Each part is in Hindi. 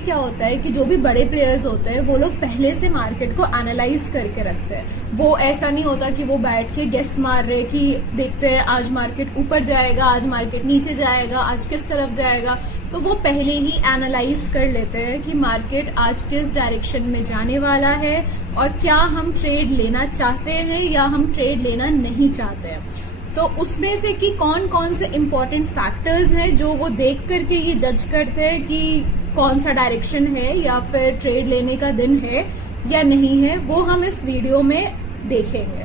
क्या होता है कि जो भी बड़े प्लेयर्स होते हैं वो लोग पहले से मार्केट को एनालाइज करके रखते हैं। वो ऐसा नहीं होता कि वो बैठ के गेस मार रहे कि देखते हैं आज मार्केट ऊपर जाएगा, आज मार्केट नीचे जाएगा, आज किस तरफ जाएगा। तो वो पहले ही एनालाइज कर लेते हैं कि मार्केट आज किस डायरेक्शन में जाने वाला है और क्या हम ट्रेड लेना चाहते हैं या हम ट्रेड लेना नहीं चाहते हैं। तो उसमें से कि कौन कौन से इम्पोर्टेंट फैक्टर्स हैं जो वो देख करके ये जज करते हैं कि कौन सा डायरेक्शन है या फिर ट्रेड लेने का दिन है या नहीं है, वो हम इस वीडियो में देखेंगे।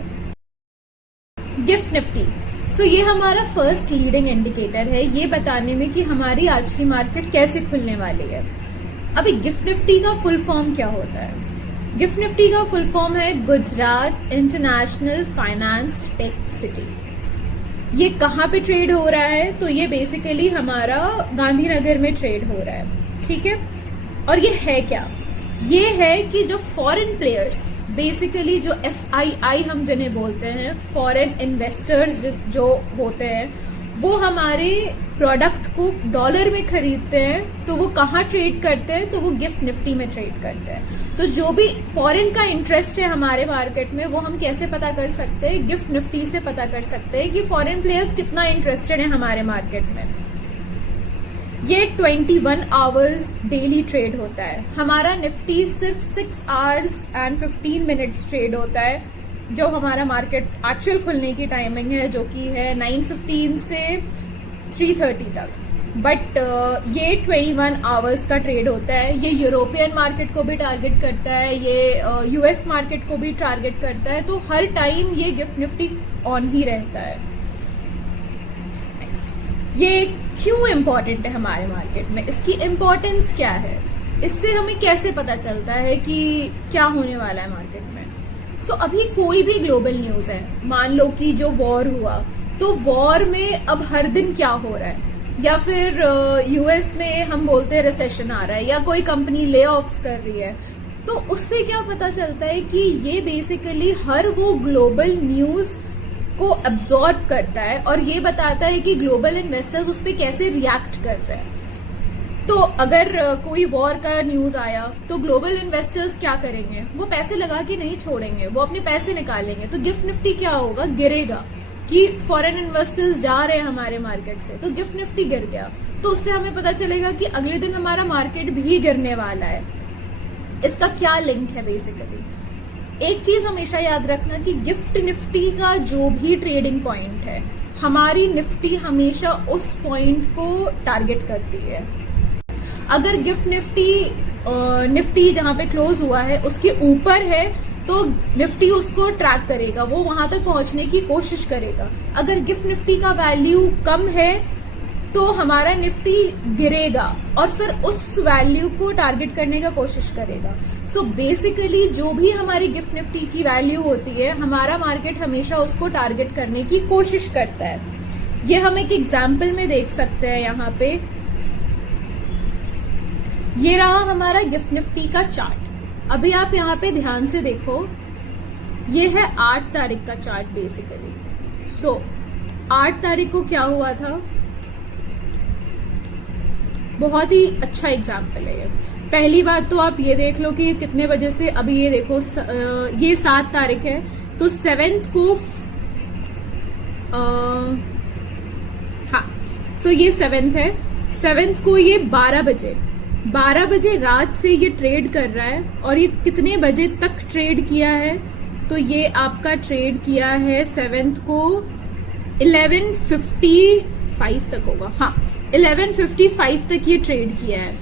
गिफ्ट निफ्टी, सो ये हमारा फर्स्ट लीडिंग इंडिकेटर है ये बताने में कि हमारी आज की मार्केट कैसे खुलने वाली है। अभी गिफ्ट निफ्टी का फुल फॉर्म क्या होता है? गिफ्ट निफ्टी का फुल फॉर्म है Gujarat international finance tech city. ये कहाँ पे ट्रेड हो रहा है? तो ये बेसिकली हमारा गांधीनगर में ट्रेड हो रहा है, ठीक है। और ये है क्या? ये है कि जो फॉरेन प्लेयर्स, बेसिकली जो FII हम जिन्हें बोलते हैं, फॉरेन इन्वेस्टर्स जो होते हैं, वो हमारे प्रोडक्ट को डॉलर में खरीदते हैं। तो वो कहाँ ट्रेड करते हैं? तो वो गिफ्ट निफ्टी में ट्रेड करते हैं। तो जो भी फॉरेन का इंटरेस्ट है हमारे मार्केट में, वो हम कैसे पता कर सकते हैं? गिफ्ट निफ्टी से पता कर सकते हैं कि फॉरेन प्लेयर्स कितना इंटरेस्टेड है हमारे मार्केट में। ये 21 आवर्स डेली ट्रेड होता है। हमारा निफ्टी सिर्फ 6 आवर्स एंड 15 मिनट्स ट्रेड होता है, जो हमारा मार्केट एक्चुअल खुलने की टाइमिंग है, जो कि है 9:15 से 3:30 तक। बट ये 21 आवर्स का ट्रेड होता है। ये यूरोपियन मार्केट को भी टारगेट करता है, ये US मार्केट को भी टारगेट करता है। तो हर टाइम ये गिफ्ट निफ्टी ऑन ही रहता है। ये क्यों इम्पोर्टेंट है हमारे मार्केट में? इसकी इम्पोर्टेंस क्या है? इससे हमें कैसे पता चलता है कि क्या होने वाला है मार्केट में? सो अभी कोई भी ग्लोबल न्यूज है, मान लो कि जो वॉर हुआ, तो वॉर में अब हर दिन क्या हो रहा है, या फिर US में हम बोलते हैं रिसेशन आ रहा है, या कोई कंपनी ले ऑफ्स कर रही है, तो उससे क्या पता चलता है कि ये बेसिकली हर वो ग्लोबल न्यूज को अब्सॉर्ब करता है और ये बताता है कि ग्लोबल इन्वेस्टर्स उस पर कैसे रिएक्ट कर रहे हैं। तो अगर कोई वॉर का न्यूज आया तो ग्लोबल इन्वेस्टर्स क्या करेंगे? वो पैसे लगा के नहीं छोड़ेंगे, वो अपने पैसे निकालेंगे। तो गिफ्ट निफ्टी क्या होगा? गिरेगा कि फॉरेन इन्वेस्टर्स जा रहे हैं हमारे मार्केट से, तो गिफ्ट निफ्टी गिर गया। तो उससे हमें पता चलेगा कि अगले दिन हमारा मार्केट भी गिरने वाला है। इसका क्या लिंक है? बेसिकली एक चीज हमेशा याद रखना कि गिफ्ट निफ्टी का जो भी ट्रेडिंग पॉइंट है, हमारी निफ्टी हमेशा उस पॉइंट को टारगेट करती है। अगर गिफ्ट निफ्टी जहां पे क्लोज हुआ है उसके ऊपर है, तो निफ्टी उसको ट्रैक करेगा, वो वहां तक पहुंचने की कोशिश करेगा। अगर गिफ्ट निफ्टी का वैल्यू कम है तो हमारा निफ्टी गिरेगा और फिर उस वैल्यू को टारगेट करने का कोशिश करेगा। सो बेसिकली जो भी हमारी गिफ्ट निफ्टी की वैल्यू होती है, हमारा मार्केट हमेशा उसको टारगेट करने की कोशिश करता है। ये हम एक एग्जाम्पल में देख सकते हैं। यहाँ पे ये रहा हमारा गिफ्ट निफ्टी का चार्ट। अभी आप यहाँ पे ध्यान से देखो, ये है 8 तारीख का चार्ट बेसिकली। सो 8 तारीख को क्या हुआ था? बहुत ही अच्छा एग्जाम्पल है ये। पहली बात तो आप ये देख लो कि कितने बजे से, अभी ये देखो ये 7 तारीख है, तो 7th को हाँ, सो ये 7th है। 7th को ये 12 बजे रात से ये ट्रेड कर रहा है। और ये कितने बजे तक ट्रेड किया है? तो ये आपका ट्रेड किया है 7th को 11:55 तक होगा। हाँ, 11:55 तक ये ट्रेड किया है।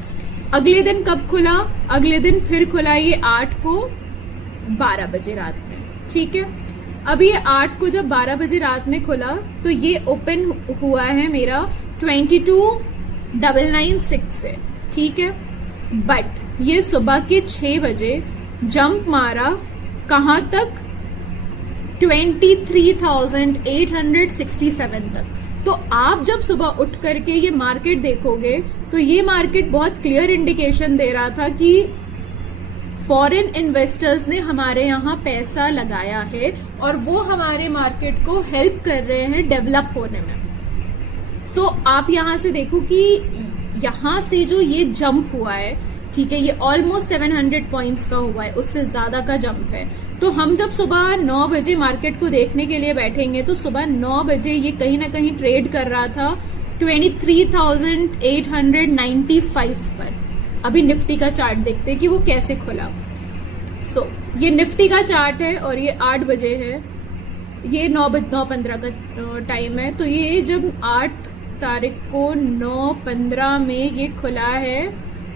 अगले दिन कब खुला? अगले दिन फिर खुला ये 8 को 12 बजे रात में, ठीक है। अब ये 8 को जब 12 बजे रात में खुला तो ये ओपन हुआ है मेरा 22,996 से, ठीक है। बट ये सुबह के 6 बजे जंप मारा कहां तक? 23,867 तक। तो आप जब सुबह उठ करके ये मार्केट देखोगे तो ये मार्केट बहुत क्लियर इंडिकेशन दे रहा था कि फॉरेन इन्वेस्टर्स ने हमारे यहाँ पैसा लगाया है और वो हमारे मार्केट को हेल्प कर रहे हैं डेवलप होने में। सो आप यहाँ से देखो कि यहाँ से जो ये जंप हुआ है ठीक है, ये ऑलमोस्ट 700 पॉइंट्स का हुआ है, उससे ज्यादा का जंप है। तो हम जब सुबह 9 बजे मार्केट को देखने के लिए बैठेंगे तो सुबह 9 बजे ये कहीं ना कहीं ट्रेड कर रहा था 23,895 पर। अभी निफ्टी का चार्ट देखते हैं कि वो कैसे खुला। ये निफ्टी का चार्ट है और ये 8 बजे है, ये 9:15 का टाइम है। तो ये जब 8 तारीख को 9:15 में ये खुला है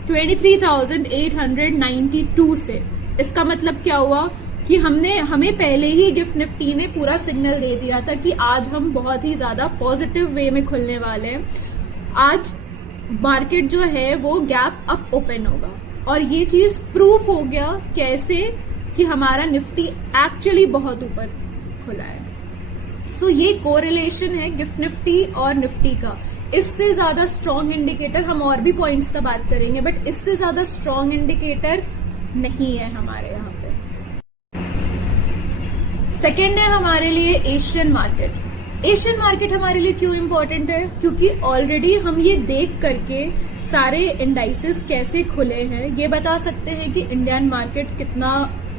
23,892 से। इसका मतलब क्या हुआ कि हमें पहले ही गिफ्ट निफ्टी ने पूरा सिग्नल दे दिया था कि आज हम बहुत ही ज्यादा पॉजिटिव वे में खुलने वाले हैं। आज मार्केट जो है वो गैप अप ओपन होगा और ये चीज प्रूफ हो गया कैसे कि हमारा निफ्टी एक्चुअली बहुत ऊपर खुला है। ये कोरिलेशन है गिफ्ट निफ्टी और निफ्टी का। इससे ज्यादा स्ट्रॉन्ग इंडिकेटर, हम और भी पॉइंट्स का बात करेंगे, बट इससे ज्यादा स्ट्रॉन्ग इंडिकेटर नहीं है हमारे यहाँ पे। सेकेंड है हमारे लिए एशियन मार्केट। एशियन मार्केट हमारे लिए क्यों इंपॉर्टेंट है? क्योंकि ऑलरेडी हम ये देख करके सारे इंडाइसेस कैसे खुले हैं ये बता सकते हैं कि इंडियन मार्केट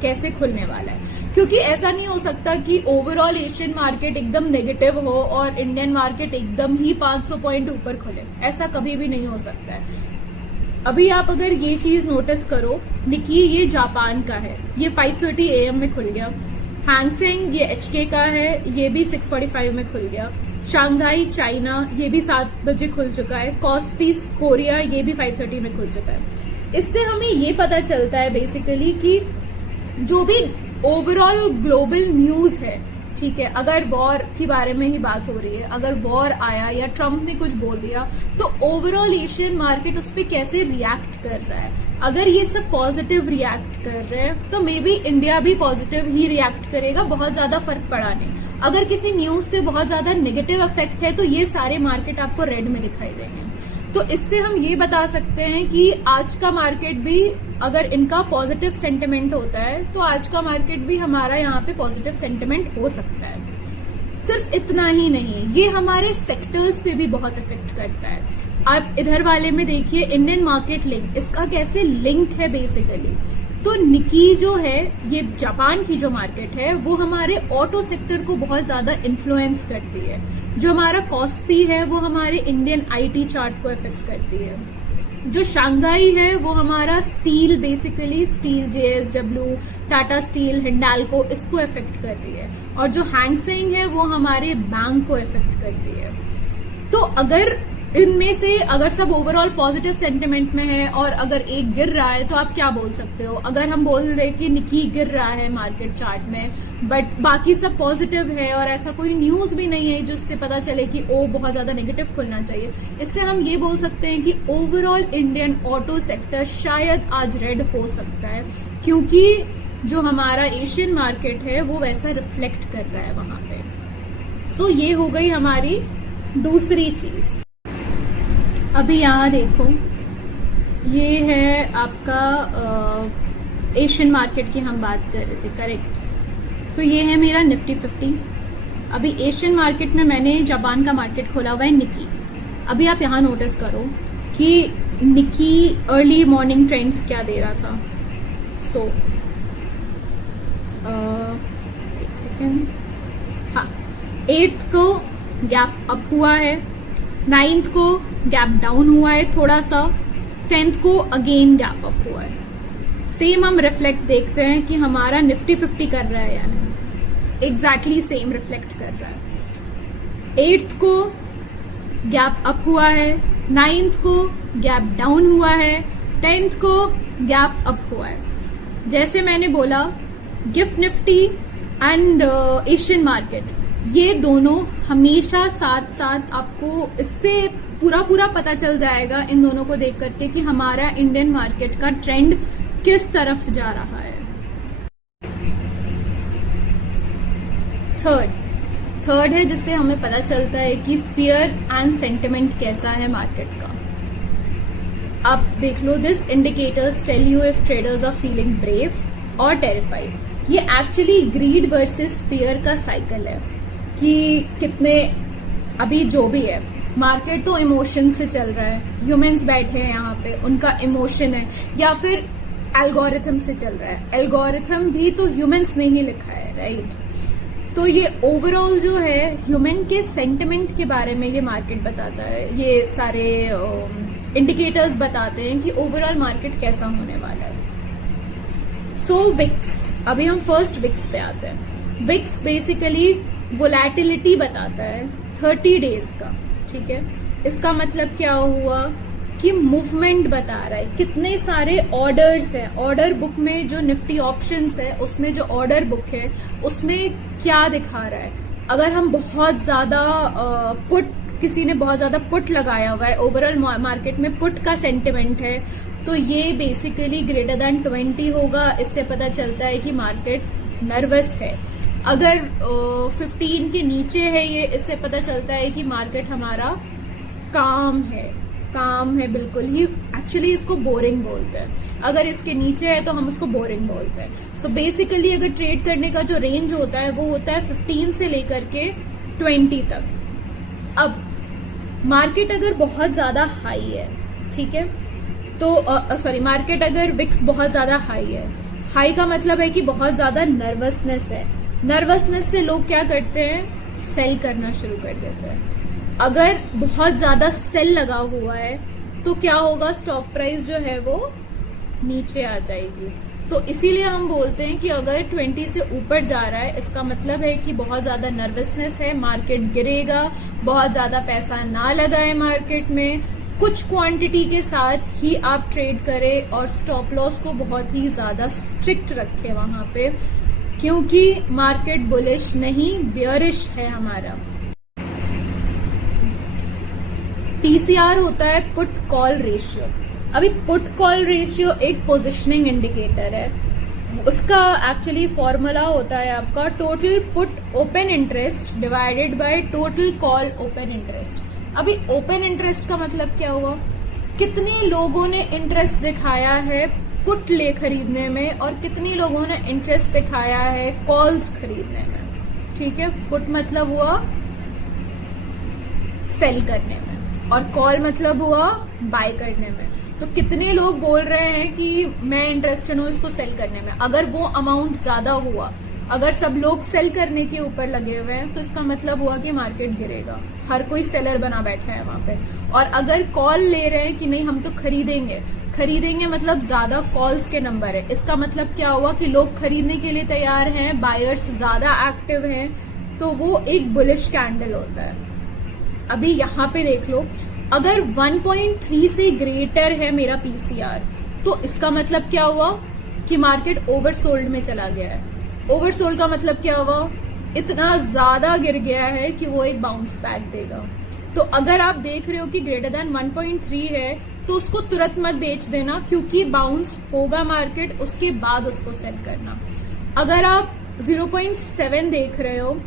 कैसे खुलने वाला है। क्योंकि ऐसा नहीं हो सकता कि ओवरऑल एशियन मार्केट एकदम नेगेटिव हो और इंडियन मार्केट एकदम ही 500 पॉइंट ऊपर खुले, ऐसा कभी भी नहीं हो सकता है। अभी आप अगर ये चीज नोटिस करो, निकी ये जापान का है, ये 5:30 AM में खुल गया। हैंगसेंग ये HK का है, ये भी 6:45 में खुल गया। शंघाई चाइना ये भी 7 बजे खुल चुका है। कॉस्पी कोरिया ये भी 5:30 में खुल चुका है। इससे हमें ये पता चलता है बेसिकली कि जो भी ओवरऑल ग्लोबल न्यूज है, ठीक है, अगर वॉर के बारे में ही बात हो रही है, अगर वॉर आया या ट्रम्प ने कुछ बोल दिया तो ओवरऑल एशियन मार्केट उस पर कैसे रिएक्ट कर रहा है। अगर ये सब पॉजिटिव रिएक्ट कर रहे हैं तो मे बी इंडिया भी पॉजिटिव ही रिएक्ट करेगा, बहुत ज्यादा फर्क पड़ा नहीं। अगर किसी न्यूज से बहुत ज्यादा नेगेटिव इफेक्ट है तो ये सारे मार्केट आपको रेड में दिखाई देंगे। तो इससे हम ये बता सकते हैं कि आज का मार्केट भी, अगर इनका पॉजिटिव सेंटिमेंट होता है तो आज का मार्केट भी हमारा यहाँ पे पॉजिटिव सेंटिमेंट हो सकता है। सिर्फ इतना ही नहीं, ये हमारे सेक्टर्स पे भी बहुत इफेक्ट करता है। आप इधर वाले में देखिए इंडियन मार्केट लिंक, इसका कैसे लिंक है बेसिकली। तो निकी जो है, ये जापान की जो मार्केट है, वो हमारे ऑटो सेक्टर को बहुत ज्यादा इन्फ्लुएंस करती है। जो हमारा कॉस्पी है वो हमारे इंडियन IT चार्ट को इफेक्ट करती है। जो शंघाई है वो हमारा steel, basically steel, JSW, Tata steel, Hindalco, इसको इफेक्ट कर रही है। और जो हैंगसेंग है वो हमारे बैंक को इफेक्ट करती है। तो अगर इनमें से अगर सब ओवरऑल पॉजिटिव सेंटिमेंट में है और अगर एक गिर रहा है तो आप क्या बोल सकते हो? अगर हम बोल रहे कि निकी गिर रहा है मार्केट चार्ट में बट बाकी सब पॉजिटिव है और ऐसा कोई न्यूज भी नहीं है जिससे पता चले कि ओ बहुत ज्यादा नेगेटिव खुलना चाहिए, इससे हम ये बोल सकते हैं कि ओवरऑल इंडियन ऑटो सेक्टर शायद आज रेड हो सकता है, क्योंकि जो हमारा एशियन मार्केट है वो वैसा रिफ्लेक्ट कर रहा है वहां पे। ये हो गई हमारी दूसरी चीज। अभी यहाँ देखो, ये है आपका एशियन मार्केट की हम बात कर रहे थे, करेक्ट। ये है मेरा निफ्टी 50। अभी एशियन मार्केट में मैंने जापान का मार्केट खोला हुआ है निकी। अभी आप यहाँ नोटिस करो कि निकी अर्ली मॉर्निंग ट्रेंड्स क्या दे रहा था। एक सेकेंड, हाँ, 8th को गैप अप हुआ है, 9th को गैप डाउन हुआ है थोड़ा सा, 10th को अगेन गैप अप हुआ है। सेम हम रिफ्लेक्ट देखते हैं कि हमारा निफ्टी 50 कर रहा है या नहीं। एग्जैक्टली सेम रिफ्लेक्ट कर रहा है। 8th को गैप अप हुआ है, 9th को गैप डाउन हुआ है, 10th को गैप अप हुआ है। जैसे मैंने बोला, gift Nifty and Asian market, ये दोनों हमेशा साथ साथ, आपको इससे पूरा पता चल जाएगा इन दोनों को देख करके कि हमारा इंडियन मार्केट का ट्रेंड किस तरफ जा रहा है। थर्ड है जिससे हमें पता चलता है कि फियर एंड सेंटिमेंट कैसा है मार्केट का। आप देख लो, this indicators tell you if traders are feeling brave और टेरिफाइड। ये एक्चुअली ग्रीड वर्सेस फियर का साइकिल है कि कितने, अभी जो भी है मार्केट तो इमोशन से चल रहा है, ह्यूमंस बैठे हैं यहाँ पे, उनका इमोशन है, या फिर एल्गोरिथम से चल रहा है। एल्गोरिथम भी तो ह्यूमंस ने ही लिखा है, राइट? तो ये ओवरऑल जो है ह्यूमन के सेंटिमेंट के बारे में ये मार्केट बताता है, ये सारे इंडिकेटर्स बताते हैं कि ओवरऑल मार्केट कैसा होने वाला है। सो विक्स, अभी हम फर्स्ट विक्स पे आते हैं। विक्स बेसिकली वोलेटिलिटी बताता है 30 डेज का, ठीक है? इसका मतलब क्या हुआ कि मूवमेंट बता रहा है, कितने सारे ऑर्डर्स हैं। ऑर्डर बुक में जो निफ्टी ऑप्शंस है, उसमें जो ऑर्डर बुक है उसमें क्या दिखा रहा है। अगर हम बहुत ज्यादा पुट, किसी ने बहुत ज्यादा पुट लगाया हुआ है, ओवरऑल मार्केट में पुट का सेंटिमेंट है, तो ये बेसिकली ग्रेटर देन 20 होगा। इससे पता चलता है कि मार्केट नर्वस है। अगर 15 के नीचे है ये, इससे पता चलता है कि मार्केट हमारा काम है, काम है बिल्कुल ही। एक्चुअली इसको बोरिंग बोलते हैं। अगर इसके नीचे है तो हम उसको बोरिंग बोलते हैं। सो बेसिकली अगर ट्रेड करने का जो रेंज होता है वो होता है 15 से लेकर के 20 तक। अब मार्केट अगर बहुत ज्यादा हाई है, ठीक है, तो सॉरी, मार्केट अगर विक्स बहुत ज्यादा हाई है, हाई का मतलब है कि बहुत ज्यादा नर्वसनेस है। नर्वसनेस से लोग क्या करते हैं, सेल करना शुरू कर देते हैं। अगर बहुत ज्यादा सेल लगा हुआ है तो क्या होगा, स्टॉक प्राइस जो है वो नीचे आ जाएगी। तो इसीलिए हम बोलते हैं कि अगर 20 से ऊपर जा रहा है, इसका मतलब है कि बहुत ज्यादा नर्वसनेस है, मार्केट गिरेगा। बहुत ज्यादा पैसा ना लगाए मार्केट में, कुछ क्वांटिटी के साथ ही आप ट्रेड करें और स्टॉप लॉस को बहुत ही ज्यादा स्ट्रिक्ट रखें वहां पे, क्योंकि मार्केट बुलिश नहीं बियरिश है हमारा। पीसीआर होता है पुट कॉल रेशियो। अभी पुट कॉल रेशियो एक पोजिशनिंग इंडिकेटर है। उसका एक्चुअली फॉर्मूला होता है आपका total put open interest divided by total call open interest. अभी ओपन इंटरेस्ट का मतलब क्या हुआ, कितने लोगों ने इंटरेस्ट दिखाया है पुट ले खरीदने में और कितने लोगों ने इंटरेस्ट दिखाया है कॉल्स खरीदने में। ठीक है, पुट मतलब हुआ सेल करने में और कॉल मतलब हुआ बाय करने में। तो कितने लोग बोल रहे हैं कि मैं इंटरेस्टेड हूं इसको सेल करने में। अगर वो अमाउंट ज्यादा हुआ, अगर सब लोग सेल करने के ऊपर लगे हुए हैं, तो इसका मतलब हुआ कि मार्केट गिरेगा। हर कोई सेलर बना बैठा है वहां पे। और अगर कॉल ले रहे हैं कि नहीं हम तो खरीदेंगे, खरीदेंगे मतलब ज्यादा कॉल्स के नंबर है, इसका मतलब क्या हुआ कि लोग खरीदने के लिए तैयार हैं, बायर्स ज्यादा एक्टिव हैं, तो वो एक बुलिश कैंडल होता है। अभी यहाँ पे देख लो, अगर 1.3 से ग्रेटर है मेरा पीसीआर, तो इसका मतलब क्या हुआ कि मार्केट ओवरसोल्ड में चला गया है। ओवरसोल्ड का मतलब क्या हुआ, इतना ज्यादा गिर गया है कि वो एक बाउंस बैक देगा। तो अगर आप देख रहे हो कि ग्रेटर देन 1.3 है, तो उसको तुरंत मत बेच देना, क्योंकि बाउंस होगा मार्केट, उसके बाद उसको सेल करना। अगर आप 0.7 देख रहे हो,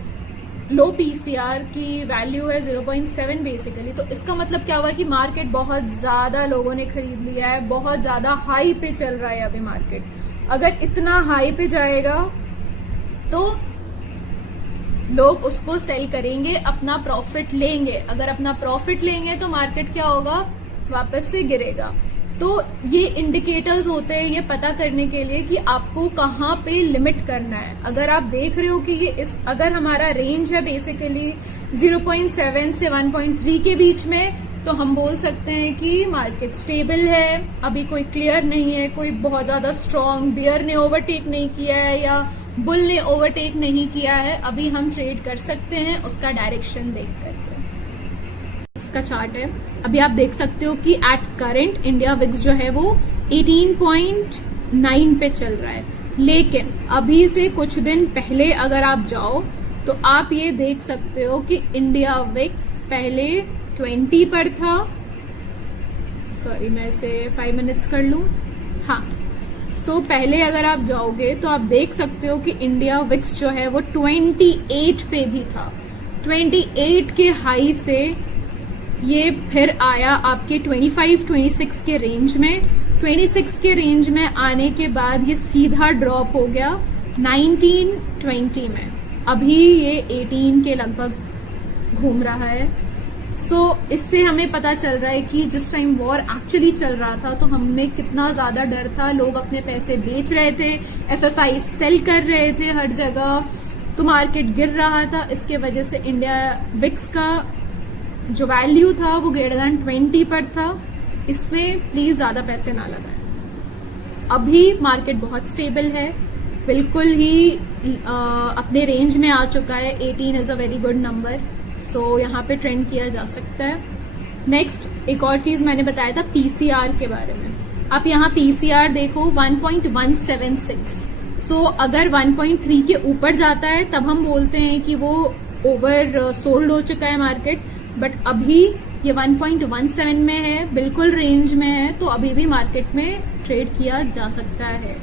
लो पीसीआर की वैल्यू है 0.7 बेसिकली, तो इसका मतलब क्या हुआ कि मार्केट बहुत ज्यादा लोगों ने खरीद लिया है, बहुत ज्यादा हाई पे चल रहा है अभी मार्केट। अगर इतना हाई पे जाएगा तो लोग उसको सेल करेंगे, अपना प्रॉफिट लेंगे। अगर अपना प्रॉफिट लेंगे तो मार्केट क्या होगा, वापस से गिरेगा। तो ये इंडिकेटर्स होते हैं ये पता करने के लिए कि आपको कहाँ पे लिमिट करना है। अगर आप देख रहे हो कि ये अगर हमारा रेंज है बेसिकली 0.7 से 1.3 के बीच में, तो हम बोल सकते हैं कि मार्केट स्टेबल है, अभी कोई क्लियर नहीं है, कोई बहुत ज्यादा स्ट्रॉन्ग बियर ने ओवरटेक नहीं किया है या बुल ने ओवरटेक नहीं किया है। अभी हम ट्रेड कर सकते हैं उसका डायरेक्शन देख करके। इसका चार्ट है, अभी आप देख सकते हो कि एट करंट इंडिया विक्स जो है वो 18.9 पे चल रहा है। लेकिन अभी से कुछ दिन पहले अगर आप जाओ तो आप ये देख सकते हो कि इंडिया विक्स पहले 20 पर था। सॉरी, मैं इसे 5 मिनट्स कर लूं। हाँ, सो पहले अगर आप जाओगे तो आप देख सकते हो कि इंडिया विक्स जो है वो 28 पे भी था। 28 के हाई से ये फिर आया आपके 25-26 के रेंज में। 26 के रेंज में आने के बाद ये सीधा ड्रॉप हो गया 19-20 में। अभी ये 18 के लगभग घूम रहा है। सो इससे हमें पता चल रहा है कि जिस टाइम वॉर एक्चुअली चल रहा था तो हमें कितना ज्यादा डर था, लोग अपने पैसे बेच रहे थे, एफएफआई सेल कर रहे थे हर जगह, तो मार्केट गिर रहा था। इसके वजह से इंडिया विक्स का जो वैल्यू था वो ग्रेटर देन 20 पर था। इसमें प्लीज ज्यादा पैसे ना लगाएं। अभी मार्केट बहुत स्टेबल है, बिल्कुल ही अपने रेंज में आ चुका है। 18 is a very good number, so यहाँ पे ट्रेंड किया जा सकता है। नेक्स्ट एक और चीज मैंने बताया था पीसीआर के बारे में। आप यहाँ पीसीआर देखो 1.176। सो अगर 1.3 के ऊपर जाता है तब हम बोलते हैं कि वो ओवर सोल्ड हो चुका है मार्केट, बट अभी ये 1.17 में है, बिल्कुल रेंज में है, तो अभी भी मार्केट में ट्रेड किया जा सकता है।